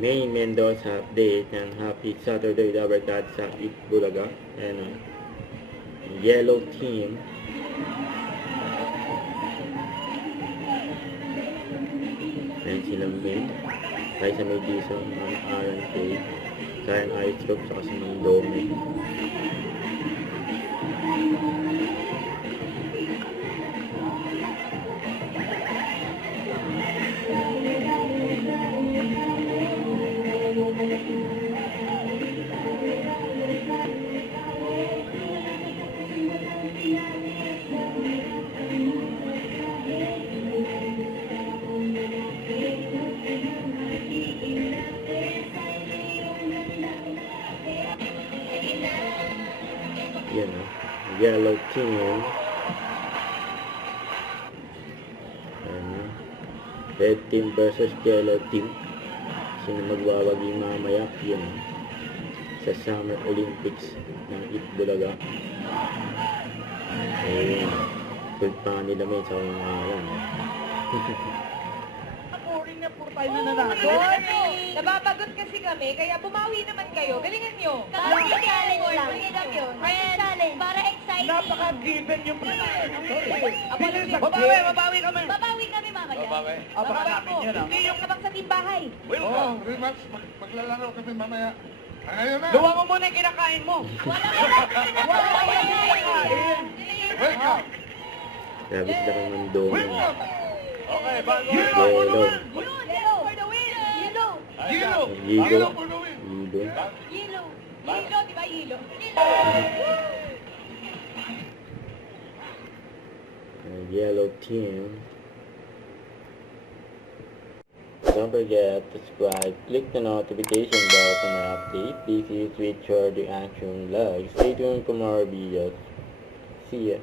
May Mendoza update ng Happy Saturday Dabarkad sa Itbulaga. And yellow team. Ayan silang main. Kaya sa may Dison, RNK, Kayan Ice Group, saka sa Mandome. Yan o, yellow team. Red team versus yellow team. Sino magwawagi mamaya? Yan o, sa Summer Olympics ng Itbulaga. Ayun, good pa nila may sa mga alam. Boring na puro tayo na nanalo. Nababagot kasi kami, kaya bumawi naman kayo. Galingan nyo. Challenge lang. Challenge. Para exciting. Napaka-given yung Babawi kami. Babawi kami mamaya. Abangan namin yun, ah. Hindi yung labang sa timbahay. Oo, rematch. Maglalaro kami mamaya. Ngayon na. Luwa mo muna yung kinakain mo. Welcome. Grabe sila kang Mandome. Welcome. Okay, bago. Yellow. Yellow for the win. Yellow. Yellow. Yellow. Yellow for the win. Yellow. Yellow. Yellow, di ba yellow? Yellow team. Don't forget to subscribe, click the notification bell for more updates. This is Richard the Action Live. Stay tuned for more videos. See ya.